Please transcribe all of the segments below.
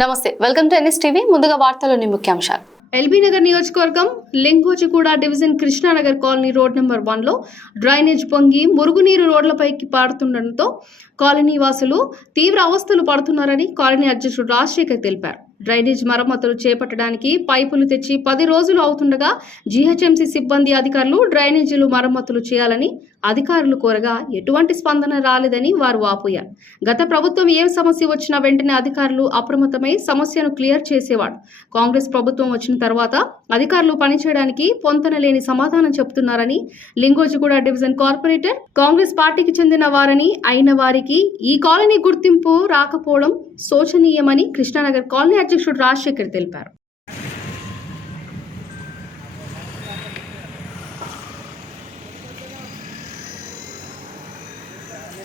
నమస్తే welcome to NS TV. ముందుగా వార్తలోని ముఖ్యాంశాలు. ఎల్బీ నగర్ నియోజకవర్గం Lingojiguda division Krishnanagar colony road number వన్లో డ్రైనేజ్ పొంగి మురుగునీరు రోడ్లపైకి పారుతుండటంతో కాలనీ వాసులు తీవ్ర అవస్థలు పడుతున్నారని కాలనీ అధ్యక్షుడు రాజశేఖర్ తెలిపారు. డ్రైనేజ్ మరమ్మతులు చేపట్టడానికి పైపులు తెచ్చి పది రోజులు అవుతుండగా జీహెచ్ఎంసీ సిబ్బంది అధికారులు డ్రైనేజీలు మరమ్మతులు చేయాలని అధికారులు కోరగా ఎటువంటి స్పందన రాలేదని వారు వాపోయారు. గత ప్రభుత్వం ఏ సమస్య వచ్చినా వెంటనే అధికారులు అప్రమత్తమై సమస్యను క్లియర్ చేసేవాడు కాంగ్రెస్ ప్రభుత్వం వచ్చిన తర్వాత అధికారులు పనిచేయడానికి పొంతన లేని సమాధానం చెబుతున్నారని లింగోజిగూడ డివిజన్ కార్పొరేటర్ కాంగ్రెస్ పార్టీకి చెందిన వారని అయిన వారికి ఈ కాలనీ గుర్తింపు రాకపోవడం శోచనీయమని కృష్ణానగర్ కాలనీ అధ్యక్షుడు రాజశేఖర్ తెలిపారు.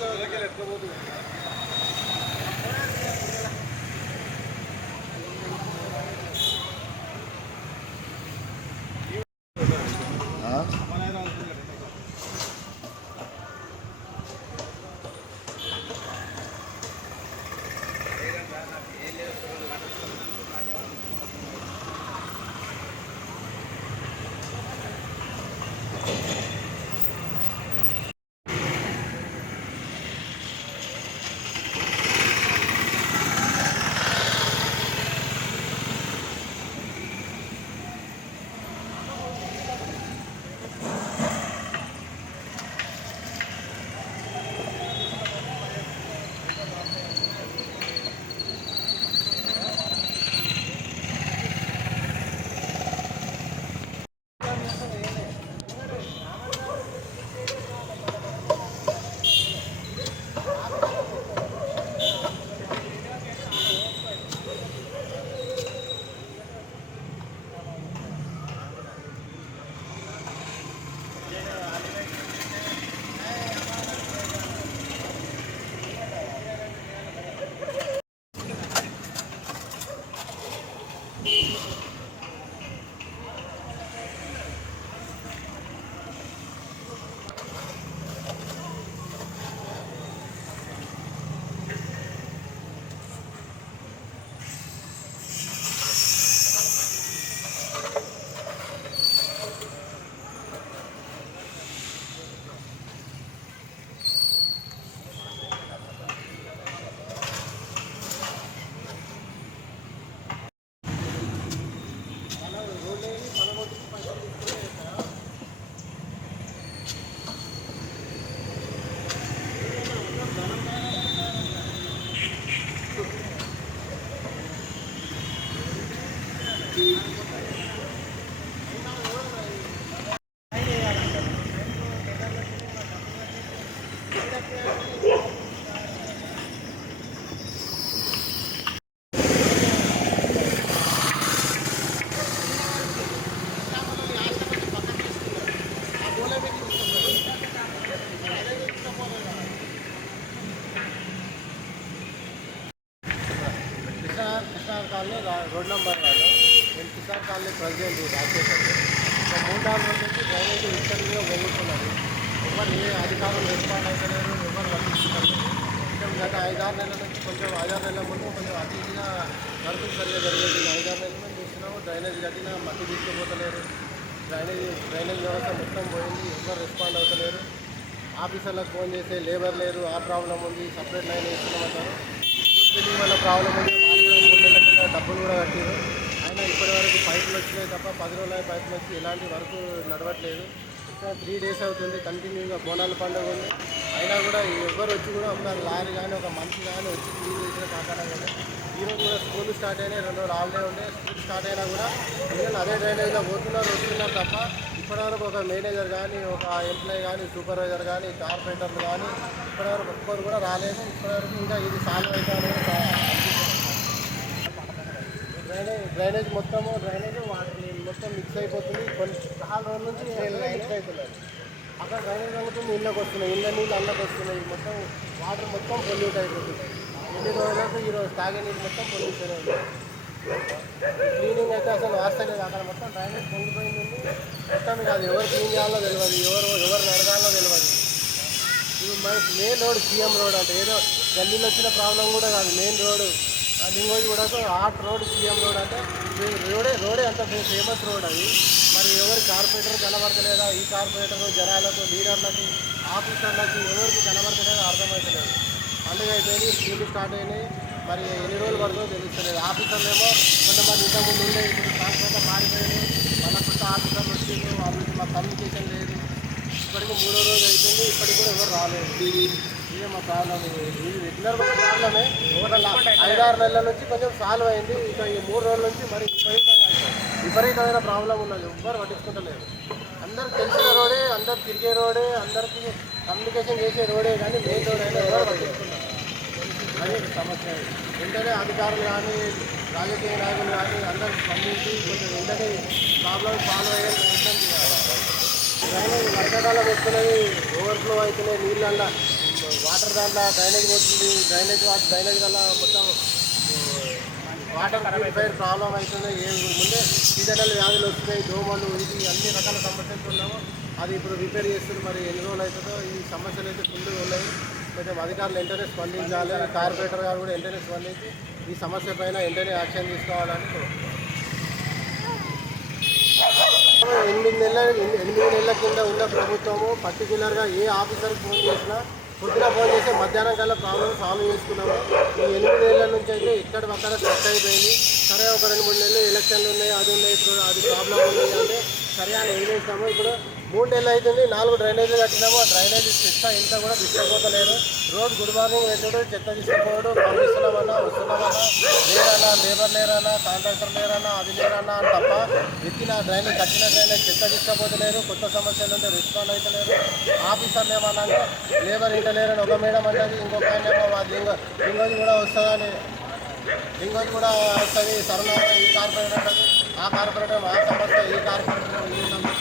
కిసార్ ఒక మూడు నుంచి డ్రైనేజ్ విస్తృతంగా పొందుతున్నారు ఎవరు ఏ అధికారులు రెస్పాండ్ అవుతలేరు ఎవరు పట్టించుకోలేదు. కొంచెం గత ఐదారు నెలల నుంచి కొంచెం ఐదారు నెలల ముందు కొంచెం అతి ఇదిగా వర్కులు సరిగా జరిగేది. ఐదారు నెలల నుంచి చూస్తున్నాము డ్రైనేజ్ కట్టిన మట్టి తీసుకుపోతలేరు. డ్రైనేజ్ డ్రైనేజ్ వ్యవస్థ మొత్తం పోయింది ఎవరు రెస్పాండ్ అవుతలేరు. ఆఫీసర్లకు ఫోన్ చేస్తే లేబర్ లేరు ఆ ప్రాబ్లం ఉంది సపరేట్ లైన్ వేస్తున్నామంటారు. స్కూల్ వల్ల ప్రాబ్లం ఉంది వాళ్ళు కూడా మూడు నెలల డబ్బులు కూడా కట్టారు. ఇప్పటి వరకు పైపులు వచ్చినాయి తప్ప పది రోజుల పైపులు వచ్చి ఎలాంటి వరకు నడవట్లేదు. ఇంకా త్రీ డేస్ అవుతుంది కంటిన్యూగా బోనాల పండుగ ఉంది. అయినా కూడా ఎవ్వరు వచ్చి కూడా ఒక లారీ కానీ ఒక మనిషి కానీ వచ్చి క్లీన్ చేసిన కాకుండా కూడా. ఈరోజు కూడా స్కూల్ స్టార్ట్ అయినాయి రెండు రోజులు హాలిడే ఉండే. స్కూల్ స్టార్ట్ అయినా కూడా పిల్లలు అదే డ్రైనేజ్లో పోతున్నారు వస్తున్నారు తప్ప ఇప్పటివరకు ఒక మేనేజర్ కానీ ఒక ఎంప్లాయీ కానీ సూపర్వైజర్ కానీ కార్పొరేటర్లు కానీ ఇప్పటివరకు ఒక్కరు కూడా రాలేదు. ఇప్పటివరకు ఇంకా ఇది సాల్వ్ అవుతామని డ్రైనేజ్ డ్రైనేజ్ మొత్తము డ్రైనేజ్ వాటర్ మొత్తం మిక్స్ అయిపోతుంది. కొన్ని చాలా రోజుల నుంచి మిక్స్ అవుతున్నాయి అక్కడ డ్రైనేజ్ తగ్గుతుంది ఇళ్ళకి వస్తున్నాయి. ఇళ్ళ నీళ్ళు అల్లకి వస్తున్నాయి. మొత్తం వాటర్ మొత్తం పొల్యూట్ అయిపోతుంది. ఎన్ని రోజులకు ఈరోజు తాగే నీళ్ళు మొత్తం పొల్యూషన్ ఉంది క్లీనింగ్ అయితే అసలు వాస్తలేదు. అక్కడ మొత్తం డ్రైనేజ్ పొంగిపోయింది. మొత్తం ఇక అది ఎవరు క్లీన్ చేయాలో తెలియదు ఎవరు ఎవరు నడగాలో తెలియదు ఇది మనకి మెయిన్ రోడ్ సీఎం రోడ్ అంటే ఏదో గల్లీలో వచ్చిన ప్రాబ్లం కూడా కాదు. మెయిన్ రోడ్ లింగోజీ కూడా ఆర్ట్ రోడ్ సీఎం రోడ్ అంటే రోడే రోడే అంత ఫేమస్ రోడ్ అది. మరి ఎవరు కార్పొరేటర్ కనబడతలేదా? ఈ కార్పొరేటర్ జనాలకు లీడర్లకి ఆఫీసర్లకి ఎవరికి కనబడతలేదో అర్థమవుతలేదు పండుగ అయిపోయింది స్కూల్ స్టార్ట్ అయినాయి. మరి ఎన్ని రోజులు పడుతుందో తెలుస్తలేదు. ఆఫీసర్లు ఏమో కొంతమంది ఇంతకుముందు ఉండే ఇప్పుడు ట్రాన్స్ఫర్ మారిపోయినాయి వాళ్ళ కొత్త ఆఫీసర్లు వచ్చింది వాళ్ళకి మా కమ్యూనికేషన్ లేదు. ఇప్పటికి మూడో రోజు అవుతుంది ఇప్పటికి కూడా ఎవరు రాలేదు. ఇదే మా ప్రాబ్లం ఇది రెగ్యులర్ కూడా ప్రాబ్లమే ఐదారు నెలల నుంచి కొంచెం సాల్వ్ అయింది. ఇక ఈ మూడు రోజుల నుంచి మరి విపరీతంగా విపరీతమైన ప్రాబ్లం ఉన్నది. ఎవ్వరు పట్టించుకుంటలేదు అందరు తెలిసిన రోడే అందరు తిరిగే రోడే అందరికీ కమ్యూనికేషన్ చేసే రోడే కానీ మెయిన్ రోడ్ అయినా ఎవరు పట్టించుకుంటారు అదే సమస్య. వెంటనే అధికారులు కానీ రాజకీయ నాయకులు కానీ అందరూ స్పందించి కొంచెం వెంటనే ప్రాబ్లం సాల్వ్ అయ్యే ప్రయత్నం చేయాలి. డ్రైనేజ్ వర్షాకాలం వస్తున్నది ఓవర్ఫ్లో అవుతున్నాయి నీళ్ళల్లో. వాటర్ దాంట్లో డ్రైనేజ్ పోతుంది. డ్రైనేజ్ వాటర్ డ్రైనేజ్ వల్ల మొత్తం వాటర్ ప్యూరిఫైర్ ప్రాబ్లం అవుతున్నాయి ఏ ముందే సీజనల్ వ్యాధులు వస్తున్నాయి దోమలు ఇది అన్ని రకాల సమస్యలు ఉన్నాము. అది ఇప్పుడు రిపేర్ చేస్తుంది. మరి ఎన్ని రోజులు అవుతుందో ఈ సమస్యలు అయితే ఫుల్ ఉన్నాయి. కొంచెం అధికారులు వెంటనే స్పందించాలి. కార్పొరేటర్ గారు కూడా వెంటనే స్పందించి ఈ సమస్య పైన వెంటనే యాక్షన్ తీసుకోవాలని. ఎనిమిది నెలల ఎనిమిది నెలల కింద ఉన్న ప్రభుత్వము పర్టికులర్గా ఏ ఆఫీసర్కి ఫోన్ చేసినా పొద్దున ఫోన్ చేస్తే మధ్యాహ్నం కల్లా ప్రాబ్లమ్ సాల్వ్ చేసుకున్నాము. ఈ ఎనిమిది నెలల నుంచి అయితే ఇక్కడ పక్కన స్ట్రక్ అయిపోయింది. సరే ఒక రెండు మూడు నెలలు ఎలక్షన్లు ఉన్నాయి అది ఉన్నాయి ఇప్పుడు అది ప్రాబ్లం ఉంది అంటే సరే అని ఏం చేస్తాము ఇప్పుడు మూడు నెలలు అవుతుంది నాలుగు డ్రైనేజీలు కట్టినాము. ఆ డ్రైనేజీ చెత్త ఇంత కూడా తీసుకుపోతలేరు రోజు గుడ్ మార్నింగ్ పెట్టుడు చెత్త తీసుకుపోవడం పంపిస్తున్నామన్నా వస్తున్నామన్నా. లేరన్నా లేబర్ లేరన్నా కాంట్రాక్టర్ లేరన్నా అది లేరన్నా అని తప్ప ఎత్తిన డ్రైనేజ్ కట్టిన డ్రైనేజ్ చెత్త తీసుకుపోతలేరు కొత్త సమస్యలు ఉంటే రెస్పాండ్ అవుతలేరు ఆఫీసర్లు ఏమన్నా లేబర్ ఇంట లేరని ఒక మేడం అంటది ఇంకొక ఆయన ఏమో అది ఇంకో కూడా వస్తుందని ఇంకోటి కూడా వస్తుంది సరళ ఈ కార్పొరేటర్ ఆ కార్పొరేటర్ ఆ సమస్య ఈ కార్పొరేటర్ ఈ సమస్య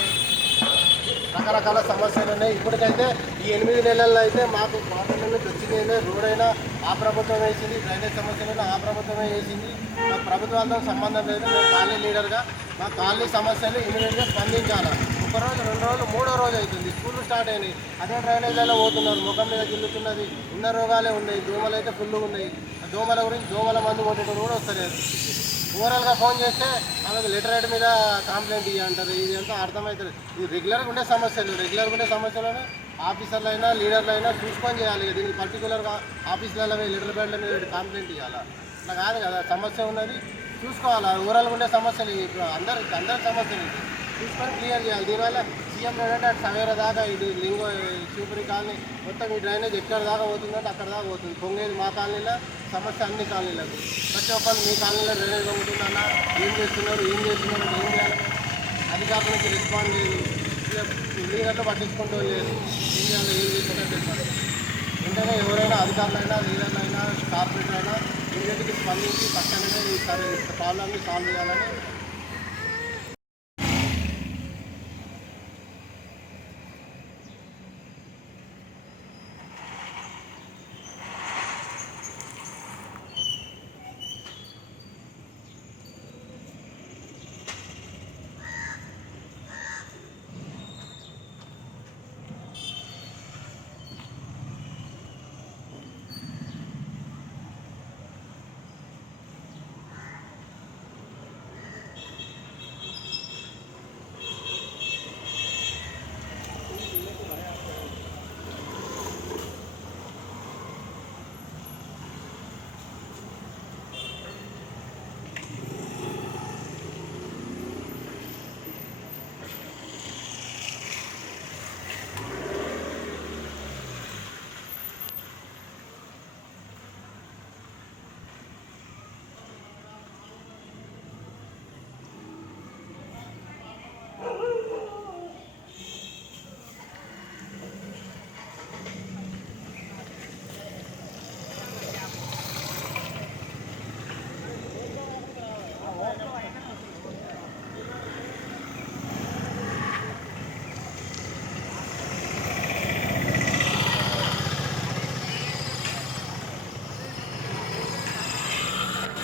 రకరకాల సమస్యలు ఉన్నాయి. ఇప్పటికైతే ఈ ఎనిమిది నెలల్లో అయితే మాకు వాటర్ నుంచి రోడ్ అయినా ఆ ప్రభుత్వం వేసింది డ్రైనేజ్ సమస్యలైనా ఆ ప్రభుత్వమే వేసింది. మా ప్రభుత్వాలతో సంబంధం లేదు. మేము కాలనీ లీడర్గా మా కాలనీ సమస్యలు ఇమీడియట్గా స్పందించాలి? ఒక రోజు రెండు రోజులు మూడో రోజు అవుతుంది. స్కూల్ స్టార్ట్ అయినాయి. అదే డ్రైనేజ్లలో పోతున్నారు. ముఖం మీద గిల్లుతున్నది. ఉన్న రోగాలే ఉన్నాయి. దోమలు అయితే ఫుల్ ఉన్నాయి. ఆ దోమల గురించి దోమల మందు కొట్టేటప్పుడు కూడా వస్తలేదు ఓవరాల్గా ఫోన్ చేస్తే ఆమెకు లెటర్ మీద కంప్లైంట్ ఇవ్వంటారు ఇది అంతా అర్థమవుతుంది ఇది రెగ్యులర్గా ఉండే సమస్యలు రెగ్యులర్గా ఉండే సమస్యలను ఆఫీసర్లు అయినా లీడర్లు అయినా చూసుకొని చేయాలి దీనికి పర్టికులర్గా ఆఫీసులలో లెటర్ ప్యాడ్ల మీద కంప్లైంట్ ఇవ్వాలా అట్లా కాదు కదా. సమస్య ఉన్నది చూసుకోవాలా? ఓవరాల్గా ఉండే సమస్యలు ఇప్పుడు అందరికి అందరి సమస్యలు ఇది తీసుకొని క్లియర్ చేయాలి. దీనివల్ల సీఎం ఏంటంటే అటు సవేర దాకా ఇటు లింగో చూపురి కాలనీ మొత్తం ఈ డ్రైనేజ్ ఎక్కడ దాకా పోతుందంటే అక్కడ దాకా పోతుంది. పొంగేది మా కాలనీలో సమస్య అన్ని కాలనీలకు. ప్రతి ఒక్కరు మీ కాలనీలో డ్రైనేజ్ పొంగుతుందన్నా ఏం చేస్తున్నారు? ఏం చేస్తున్నారు? ఏం చేయాలి? అధికారుల నుంచి రెస్పాండ్ లేదు లీడర్లు పట్టించుకుంటూ లేదు ఏం చేయాలి? ఏం చేస్తున్నారు? చెప్పాలి వెంటనే ఎవరైనా అధికారులైనా లీడర్లైనా కార్పొరేటర్ అయినా ఇమీడియట్గా స్పందించి తక్షణమే ఈ ప్రాబ్లమ్ని సాల్వ్ చేయాలని